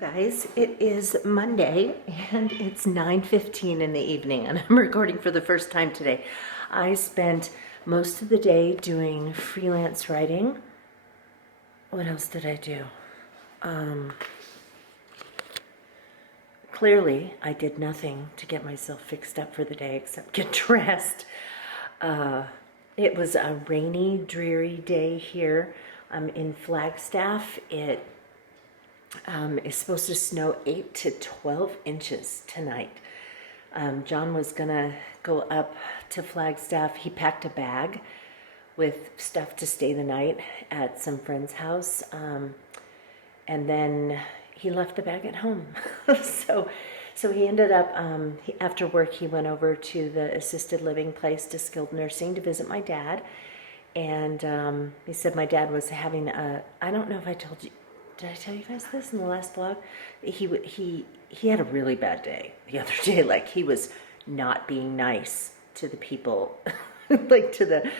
Guys, it is Monday and it's 9:15 in the evening and I'm recording for the first time today. I spent most of the day doing freelance writing. What else did I do? Clearly, I did nothing to get myself fixed up for the day except get dressed. It was a rainy, dreary day here. I'm in Flagstaff. It is supposed to snow 8 to 12 inches tonight. John was gonna go up to Flagstaff. He packed a bag with stuff to stay the night at some friend's house, and then he left the bag at home. so he ended up, after work, he went over to the assisted living place to skilled nursing to visit my dad. And he said my dad was having I don't know if I told you, did I tell you guys this in the last vlog? He had a really bad day the other day. Like, he was not being nice to the people, like to the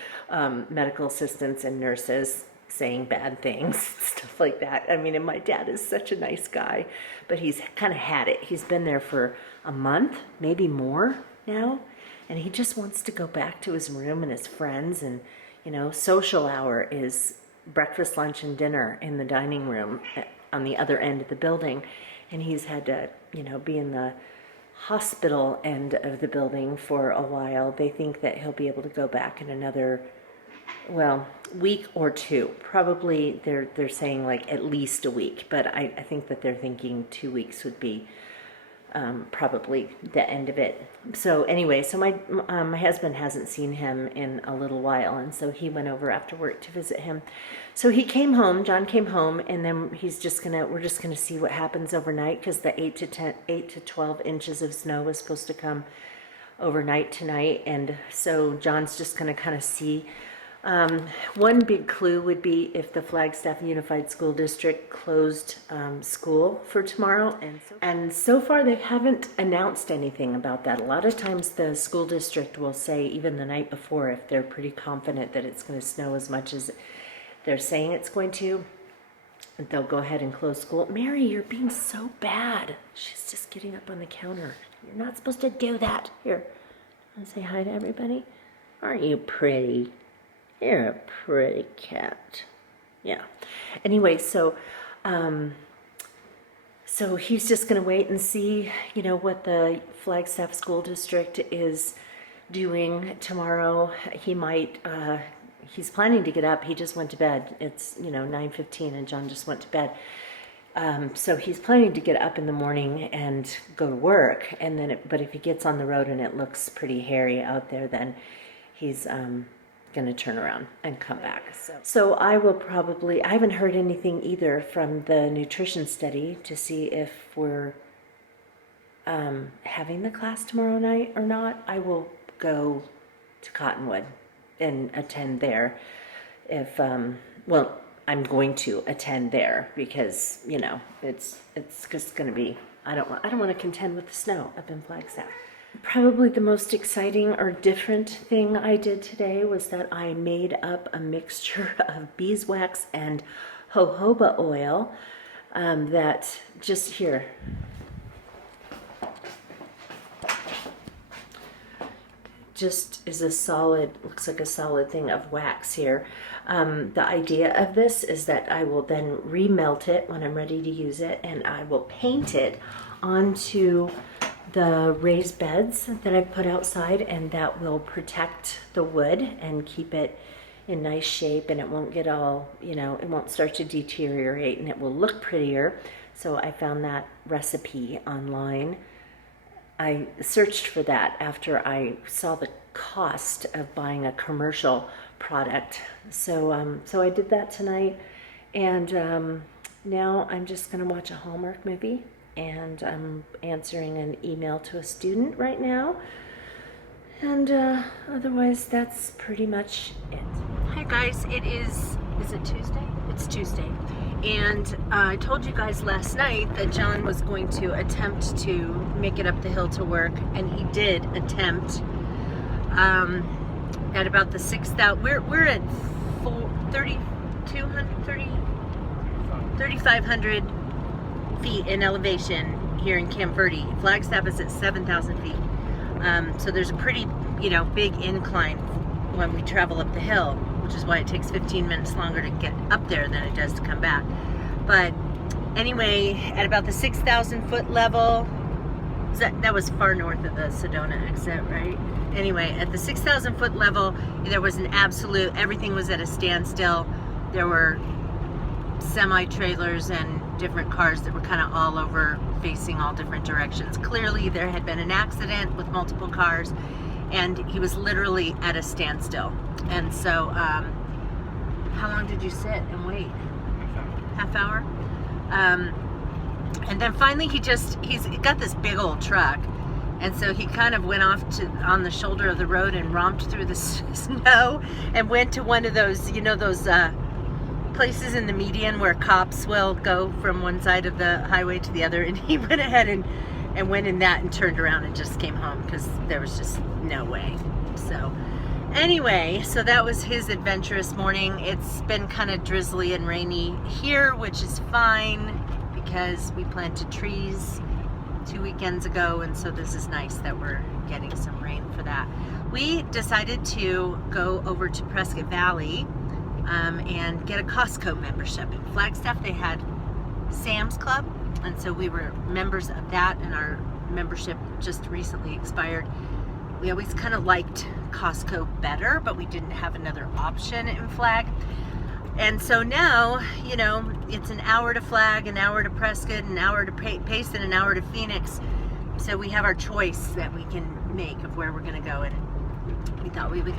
medical assistants and nurses, saying bad things, stuff like that. I mean, and my dad is such a nice guy, but he's kind of had it. He's been there for a month, maybe more now, and he just wants to go back to his room and his friends. And, you know, social hour is breakfast, lunch, and dinner in the dining room on the other end of the building. And he's had to, you know, be in the hospital end of the building for a while. They think that he'll be able to go back in another, well, week or two. Probably they're saying like at least a week, but I think that they're thinking 2 weeks would be probably the end of it. So anyway, so my husband hasn't seen him in a little while, and so he went over after work to visit him. So he came home, John came home, and then we're just gonna see what happens overnight, because the 8 to 12 inches of snow was supposed to come overnight tonight. And so John's just gonna kind of see. One big clue would be if the Flagstaff Unified School District closed school for tomorrow, and so far they haven't announced anything about that. A lot of times the school district will say, even the night before, if they're pretty confident that it's going to snow as much as they're saying it's going to, they'll go ahead and close school. Mary, you're being so bad. She's just getting up on the counter. You're not supposed to do that. Here, want to say hi to everybody? Aren't you pretty? You're a pretty cat. Yeah. Anyway, so he's just going to wait and see, you know, what the Flagstaff School District is doing tomorrow. He might, he's planning to get up. He just went to bed. It's, you know, 9:15 and John just went to bed. So he's planning to get up in the morning and go to work. And then, but if he gets on the road and it looks pretty hairy out there, then he's, going to turn around and come back. So I will probably, I haven't heard anything either from the nutrition study to see if we're having the class tomorrow night or not. I will go to Cottonwood and attend there if, well, I'm going to attend there because, you know, it's just going to be, I don't want to contend with the snow up in Flagstaff. Probably the most exciting or different thing I did today was that I made up a mixture of beeswax and jojoba oil that just here. Just is a solid, looks like a solid thing of wax here. The idea of this is that I will then remelt it when I'm ready to use it, and I will paint it onto the raised beds that I've put outside, and that will protect the wood and keep it in nice shape, and it won't get all, you know, it won't start to deteriorate, and it will look prettier. So I found that recipe online. I searched for that after I saw the cost of buying a commercial product. So so I did that tonight, and now I'm just gonna watch a Hallmark movie. And I'm answering an email to a student right now. And otherwise, that's pretty much it. Hi guys, is it Tuesday? It's Tuesday. And I told you guys last night that John was going to attempt to make it up the hill to work. And he did attempt at about the 6,000. We're at 3,500 feet in elevation here in Camp Verde. Flagstaff is at 7,000 feet. So there's a pretty, big incline when we travel up the hill, which is why it takes 15 minutes longer to get up there than it does to come back. But anyway, at about the 6,000 foot level, that was far north of the Sedona exit, right? Anyway, at the 6,000 foot level, there was an absolute, everything was at a standstill. There were semi-trailers and different cars that were kind of all over, facing all different directions. Clearly there had been an accident with multiple cars, and he was literally at a standstill. And so, how long did you sit and wait? Half hour? And then finally he's got this big old truck, and so he kind of went off on the shoulder of the road and romped through the snow and went to one of those, those places in the median where cops will go from one side of the highway to the other, and he went ahead and went in that and turned around and just came home because there was just no way. So anyway, so that was his adventurous morning. It's been kind of drizzly and rainy here, which is fine because we planted trees 2 weekends ago, and so this is nice that we're getting some rain for that. We decided to go over to Prescott Valley and get a Costco membership. In Flagstaff they had Sam's Club, and so we were members of that, and our membership just recently expired. We always kind of liked Costco better, but we didn't have another option in Flag. And so now, it's an hour to Flag, an hour to Prescott, an hour to Payson, an hour to Phoenix. So we have our choice that we can make of where we're going to go, and we thought we would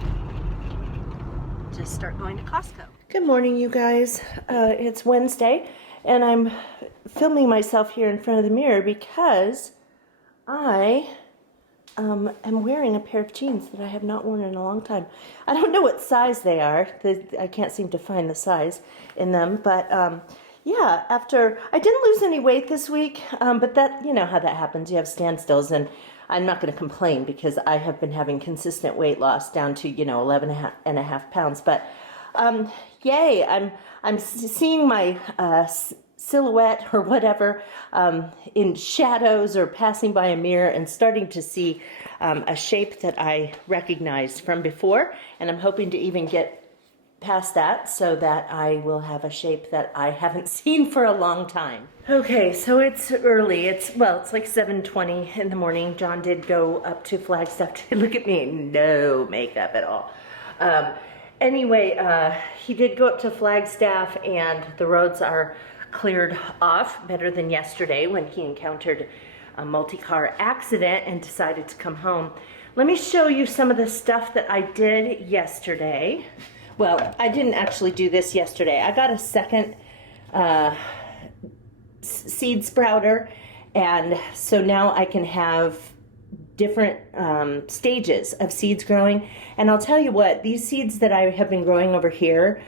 just start going to Costco. Good morning, you guys. It's Wednesday, and I'm filming myself here in front of the mirror because I am wearing a pair of jeans that I have not worn in a long time. I don't know what size they are. I can't seem to find the size in them, but yeah, I didn't lose any weight this week, but that, how that happens. You have standstills, and I'm not going to complain because I have been having consistent weight loss down to, 11 and a half pounds. But yay, I'm seeing my silhouette or whatever in shadows or passing by a mirror and starting to see a shape that I recognized from before. And I'm hoping to even get past that so that I will have a shape that I haven't seen for a long time. Okay, so it's early. It's like 7:20 in the morning. John did go up to Flagstaff to look at me. No makeup at all. Anyway, he did go up to Flagstaff, and the roads are cleared off better than yesterday when he encountered a multi-car accident and decided to come home. Let me show you some of the stuff that I did yesterday. Well, I didn't actually do this yesterday. I got a second seed sprouter, and so now I can have different stages of seeds growing. And I'll tell you what, these seeds that I have been growing over here,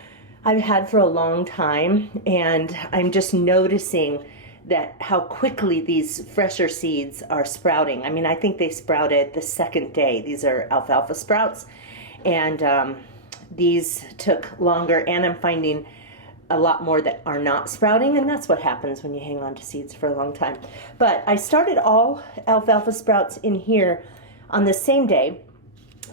I've had for a long time, and I'm just noticing that how quickly these fresher seeds are sprouting. I mean, I think they sprouted the second day. These are alfalfa sprouts, and these took longer, and I'm finding a lot more that are not sprouting, and that's what happens when you hang on to seeds for a long time. But I started all alfalfa sprouts in here on the same day.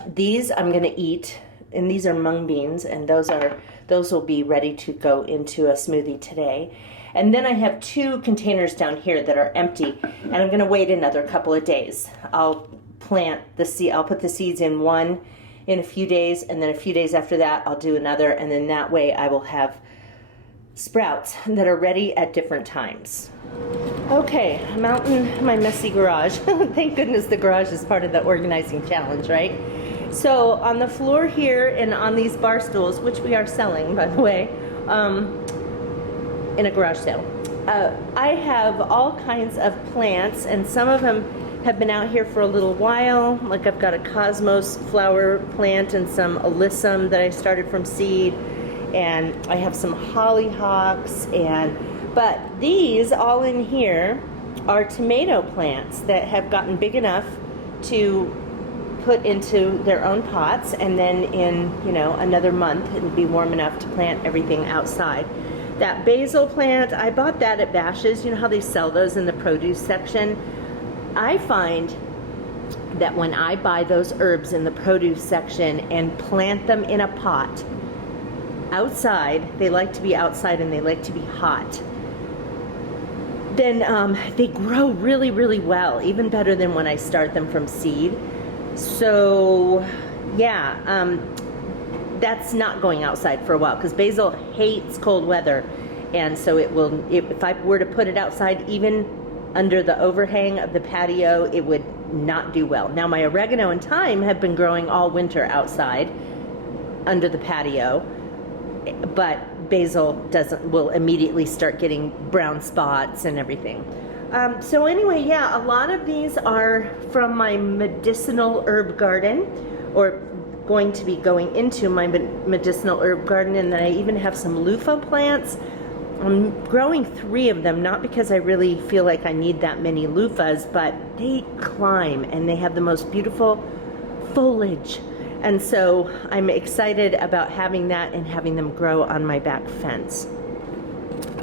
These I'm going to eat, and these are mung beans, and those will be ready to go into a smoothie today. And then I have 2 containers down here that are empty, and I'm going to wait another couple of days. I'll put the seeds in one in a few days, and then a few days after that I'll do another, and then that way I will have sprouts that are ready at different times. Okay, I'm out in my messy garage. Thank goodness the garage is part of the organizing challenge, right? So on the floor here and on these bar stools, which we are selling, by the way, in a garage sale, I have all kinds of plants, and some of them have been out here for a little while. Like I've got a cosmos flower plant and some alyssum that I started from seed, and I have some hollyhocks, but these all in here are tomato plants that have gotten big enough to put into their own pots, and then in another month it'll be warm enough to plant everything outside. That basil plant, I bought that at Bash's. You know how they sell those in the produce section? I find that when I buy those herbs in the produce section and plant them in a pot outside, they like to be outside and they like to be hot, then they grow really, really well, even better than when I start them from seed. So yeah, that's not going outside for a while because basil hates cold weather, and so it will, if I were to put it outside even under the overhang of the patio, it would not do well. Now my oregano and thyme have been growing all winter outside under the patio, but basil will immediately start getting brown spots and everything. So anyway, yeah, a lot of these are from my medicinal herb garden, or going to be going into my medicinal herb garden, and then I even have some loofah plants. I'm growing 3 of them, not because I really feel like I need that many loofahs, but they climb and they have the most beautiful foliage. And so I'm excited about having that and having them grow on my back fence.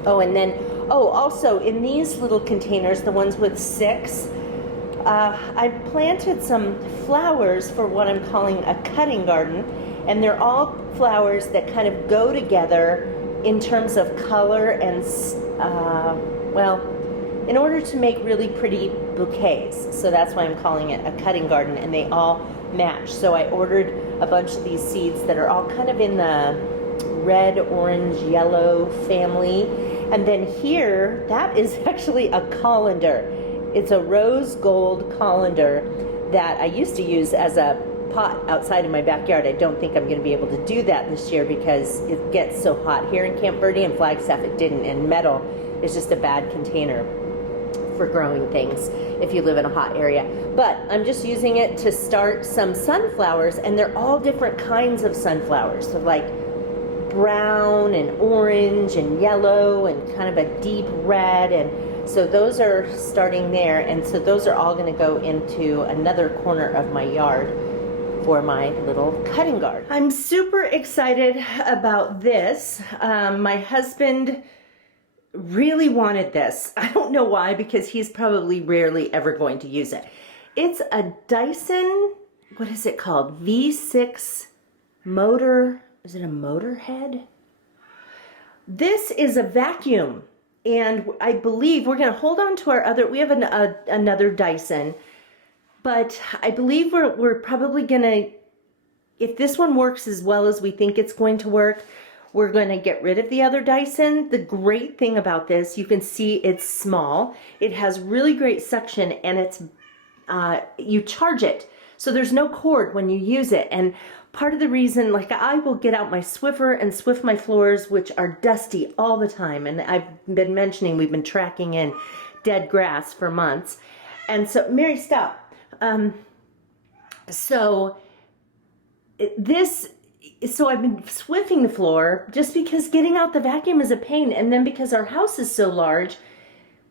Oh, and then, also in these little containers, the ones with 6, I planted some flowers for what I'm calling a cutting garden, and they're all flowers that kind of go together in terms of color and, well, in order to make really pretty bouquets. So that's why I'm calling it a cutting garden, and they all match. So I ordered a bunch of these seeds that are all kind of in the red, orange, yellow family. And then here, that is actually a colander. It's a rose gold colander that I used to use as a pot outside in my backyard. I don't think I'm going to be able to do that this year because it gets so hot here in Camp Verde, and Flagstaff it didn't, and metal is just a bad container for growing things if you live in a hot area. But I'm just using it to start some sunflowers, and they're all different kinds of sunflowers. So like brown and orange and yellow and kind of a deep red, and so those are starting there, and so those are all going to go into another corner of my yard for my little cutting garden. I'm super excited about this. My husband really wanted this. I don't know why, because he's probably rarely ever going to use it. It's a Dyson, what is it called? V6 motor, is it a motor head? This is a vacuum, and I believe we're going to hold on to our other, we have another Dyson, but I believe we're probably going to, if this one works as well as we think it's going to work, we're going to get rid of the other Dyson. The great thing about this, you can see it's small. It has really great suction, and it's you charge it. So there's no cord when you use it. And part of the reason, like, I will get out my Swiffer and Swift my floors, which are dusty all the time. And I've been mentioning we've been tracking in dead grass for months. And so, Mary, stop. So I've been Swifting the floor just because getting out the vacuum is a pain. And then because our house is so large,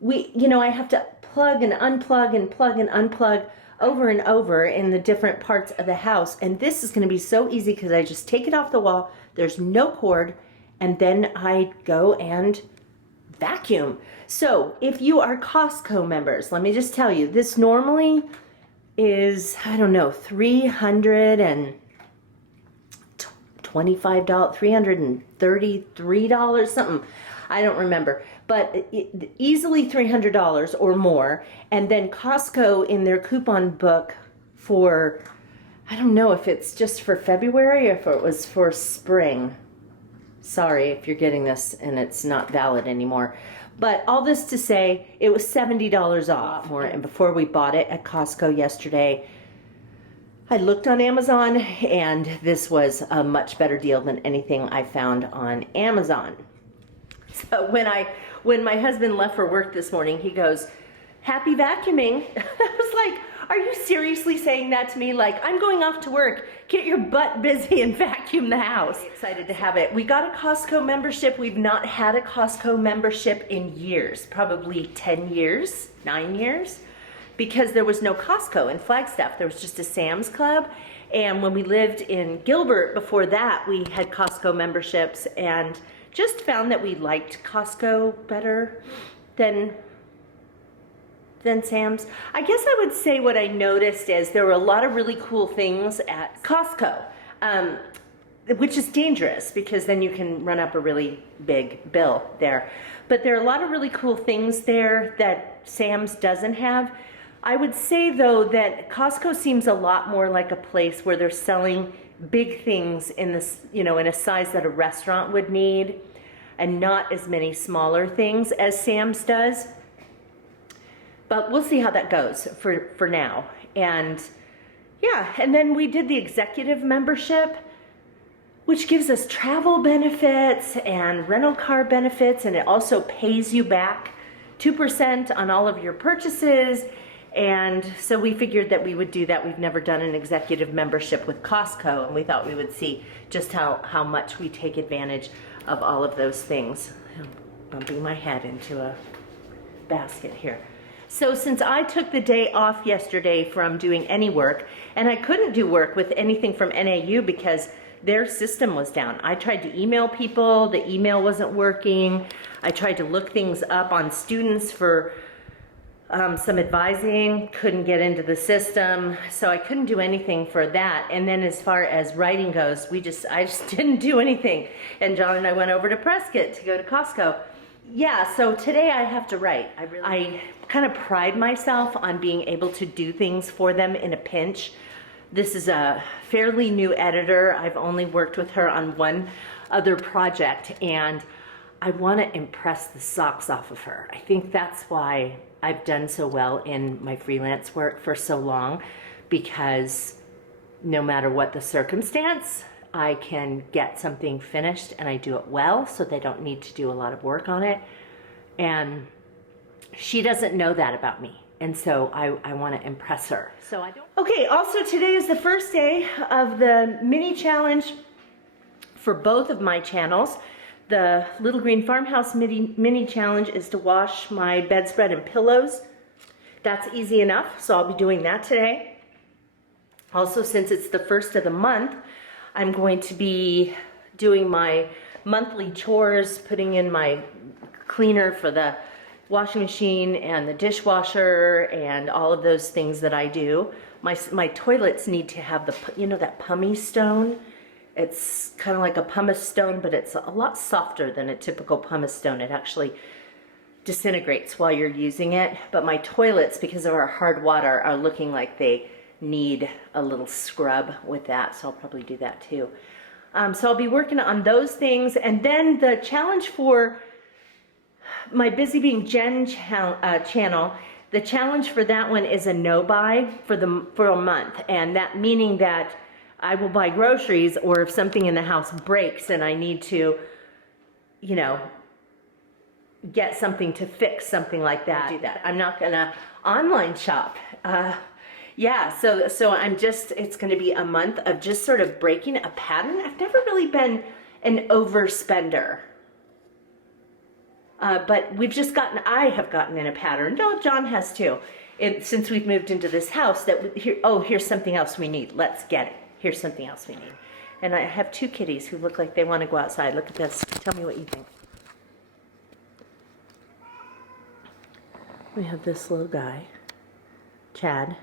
I have to plug and unplug and plug and unplug over and over in the different parts of the house. And this is going to be so easy because I just take it off the wall. There's no cord. And then I go and vacuum. So if you are Costco members, let me just tell you, this normally is, I don't know, $325, $333, something. I don't remember, but easily $300 or more. And then Costco in their coupon book for, I don't know if it's just for February or if it was for spring. Sorry if you're getting this and it's not valid anymore. But all this to say, it was $70 off. And before we bought it at Costco yesterday, I looked on Amazon, and this was a much better deal than anything I found on Amazon. So when my husband left for work this morning, he goes, "Happy vacuuming." I was like, are you seriously saying that to me? Like, I'm going off to work. Get your butt busy and vacuum the house. I'm excited to have it. We got a Costco membership. We've not had a Costco membership in years, probably 10 years, 9 years, because there was no Costco in Flagstaff. There was just a Sam's Club. And when we lived in Gilbert before that, we had Costco memberships, and just found that we liked Costco better than Sam's. I guess I would say what I noticed is there were a lot of really cool things at Costco, which is dangerous because then you can run up a really big bill there. But there are a lot of really cool things there that Sam's doesn't have. I would say though that Costco seems a lot more like a place where they're selling big things in this, in a size that a restaurant would need, and not as many smaller things as Sam's does. But we'll see how that goes for now. And yeah, and then we did the executive membership, which gives us travel benefits and rental car benefits, and it also pays you back 2% on all of your purchases. And so we figured that we would do that. We've never done an executive membership with Costco, and we thought we would see just how much we take advantage of all of those things. I'm bumping my head into a basket here. So since I took the day off yesterday from doing any work, and I couldn't do work with anything from NAU because their system was down. I tried to email people, the email wasn't working. I tried to look things up on students for some advising, couldn't get into the system, so I couldn't do anything for that. And then as far as writing goes, I just didn't do anything. And John and I went over to Prescott to go to Costco. Yeah, so today I have to write. I kind of pride myself on being able to do things for them in a pinch. This is a fairly new editor. I've only worked with her on one other project, and I want to impress the socks off of her. I think that's why I've done so well in my freelance work for so long, because no matter what the circumstance, I can get something finished and I do it well, so they don't need to do a lot of work on it. And she doesn't know that about me. And so I want to impress her. So I don't. Okay, also today is the first day of the mini challenge for both of my channels. The Little Green Farmhouse mini challenge is to wash my bedspread and pillows. That's easy enough, so I'll be doing that today. Also, since it's the first of the month, I'm going to be doing my monthly chores, putting in my cleaner for the washing machine and the dishwasher and all of those things that I do. My toilets need to have that pumice stone. It's kind of like a pumice stone, but it's a lot softer than a typical pumice stone. It actually disintegrates while you're using it. But my toilets, because of our hard water, are looking like they need a little scrub with that. So I'll probably do that too. So I'll be working on those things. And then the challenge for my Busy Being Jen channel, the challenge for that one is a no-buy for a month. And that meaning that I will buy groceries, or if something in the house breaks and I need to, get something to fix something like that, do that. I'm not gonna online shop. Yeah, so it's gonna be a month of just sort of breaking a pattern. I've never really been an overspender. But I have gotten in a pattern. No, John has too. Since we've moved into this house, here's something else we need. Let's get it. Here's something else we need. And I have two kitties who look like they want to go outside. Look at this. Tell me what you think. We have this little guy, Chad.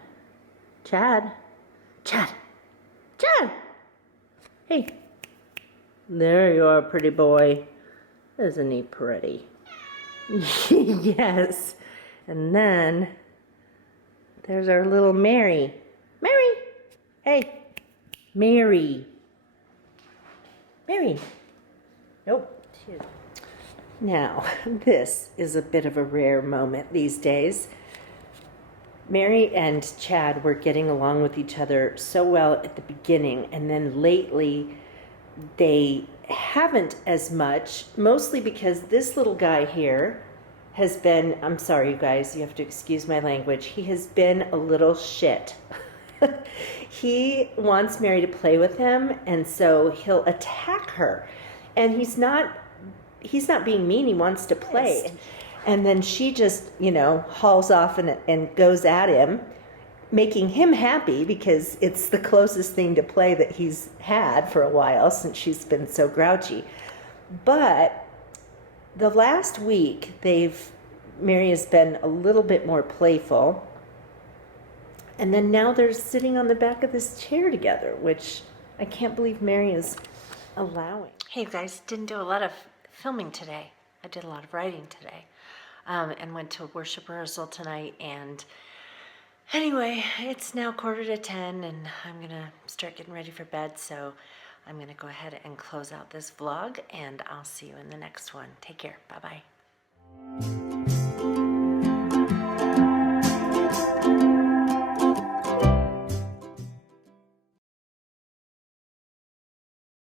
Chad. Hey. There you are, pretty boy. Isn't he pretty? Yes. And then there's our little Mary. Mary. Hey. Mary. Nope. Now, this is a bit of a rare moment these days. Mary and Chad were getting along with each other so well at the beginning, and then lately they haven't as much, mostly because this little guy here has been, I'm sorry you guys, you have to excuse my language, he has been a little shit. He wants Mary to play with him, and so he'll attack her. And he's not being mean, he wants to play. And then she just, hauls off and goes at him, making him happy because it's the closest thing to play that he's had for a while since she's been so grouchy. But The last week, Mary has been a little bit more playful. And then now they're sitting on the back of this chair together, which I can't believe Mary is allowing. Hey guys, didn't do a lot of filming today. I did a lot of writing today, and went to a worship rehearsal tonight. And anyway, it's now 9:45, and I'm gonna start getting ready for bed. So I'm gonna go ahead and close out this vlog, and I'll see you in the next one. Take care. Bye bye.